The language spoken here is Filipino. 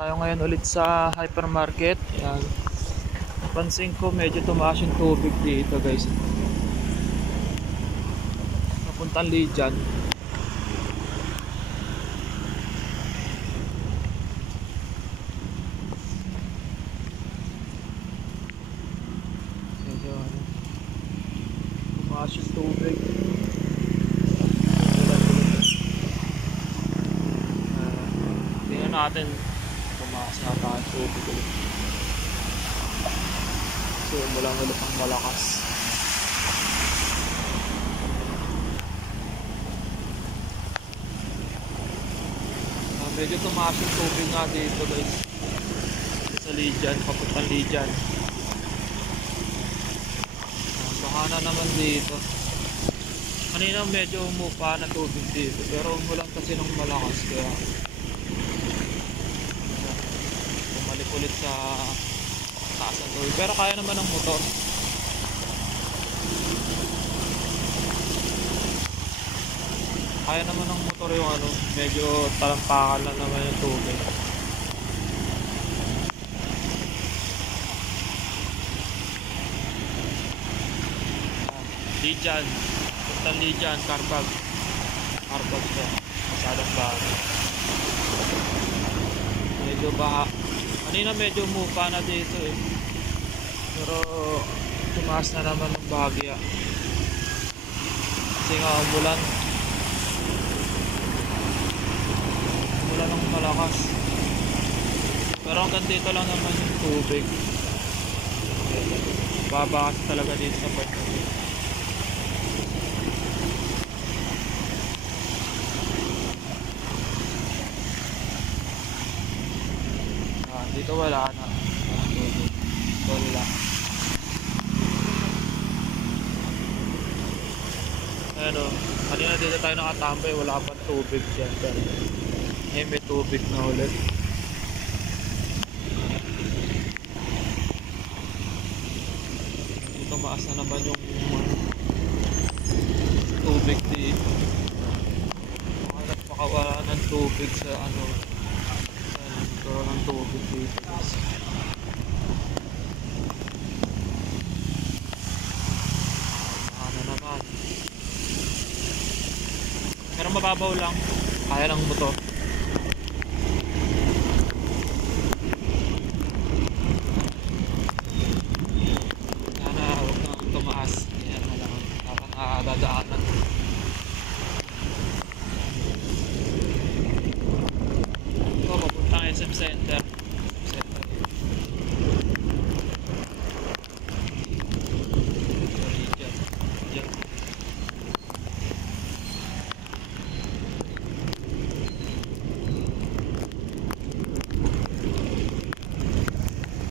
Tayo ngayon ulit sa hypermarket. Ayan. Napansin ko medyo tumaas yung tubig dito, guys. Napuntang Lijan. Medyo tumaas yung tubig. Tingnan natin. Tumaas na tayo tubig ulit. So mulang ulit ang malakas. Medyo tumaas yung tubig nga dito, guys. Sa Lijan, papuntang Lijan. Baka na naman dito. Kanina medyo umupa na tubig dito, pero umulan kasi ng malakas, kaya bumalik ulit sa taas ng tubig. Pero kaya naman ng motor. Kaya naman ng motor yung ano, medyo talampakan lang naman yung tubig. Lijan, puntang Lijan, Carbag siya, masyadong baha. Medyo baha. Kanina medyo umupa na dito eh, pero tumaas na naman ng bahagya kasi nga umulan ng malakas. Pero hanggang dito lang naman yung tubig. Baba kasi talaga dito sa part na dito. Dito wala na tubig. Wala. Ano, kanina dito tayo nakatambay, wala pang tubig dyan. Pero may tubig na ulit. Dito maas na naman yung tubig dito. Makawala ng tubig sa ano, nagkaroon ng tubig dito, guys. Ano naman, pero mababaw lang, kaya lang motor. Sana huwag nang tumaas. Yan na lang, parang dadaanan. Ito papuntang SM Center.